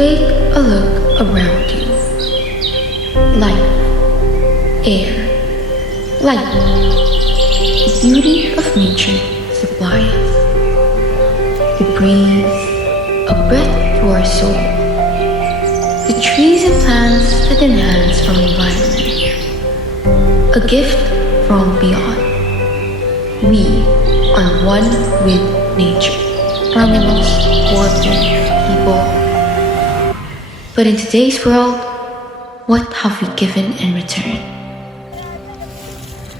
Take a look around you. Light, air, light. The beauty of nature supplies. The breeze, a breath to our soul. The trees and plants that enhance our environment. A gift from beyond. We are one with nature. Animals, water, people. But in today's world, what have we given in return?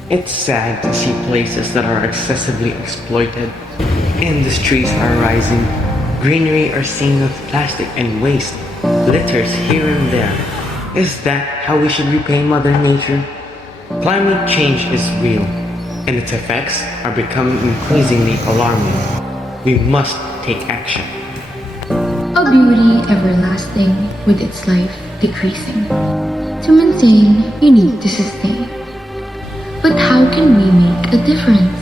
It's sad to see places that are excessively exploited. Industries are rising. Greenery are seen with plastic and waste. Litters here and there. Is that how we should repay Mother Nature? Climate change is real, and its effects are becoming increasingly alarming. We must take action. A beauty everlasting with its life decreasing. To maintain, you need to sustain. But how can we make a difference?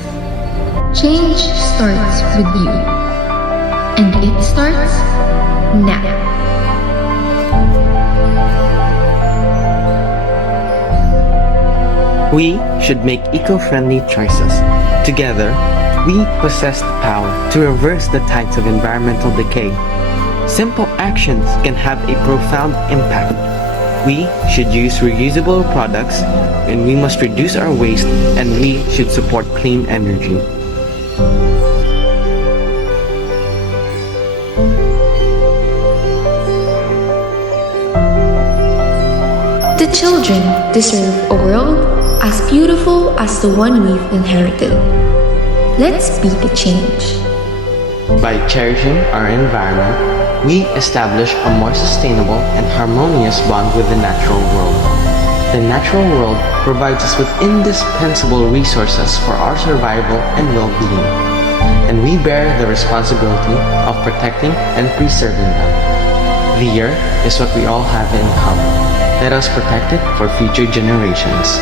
Change starts with you. And it starts now. We should make eco-friendly choices. Together, we possess the power to reverse the tides of environmental decay. Simple actions can have a profound impact. We should use reusable products, and we must reduce our waste, and we should support clean energy. The children deserve a world as beautiful as the one we've inherited. Let's be the change. By cherishing our environment, we establish a more sustainable and harmonious bond with the natural world. The natural world provides us with indispensable resources for our survival and well-being, and we bear the responsibility of protecting and preserving them. The earth is what we all have in common. Let us protect it for future generations.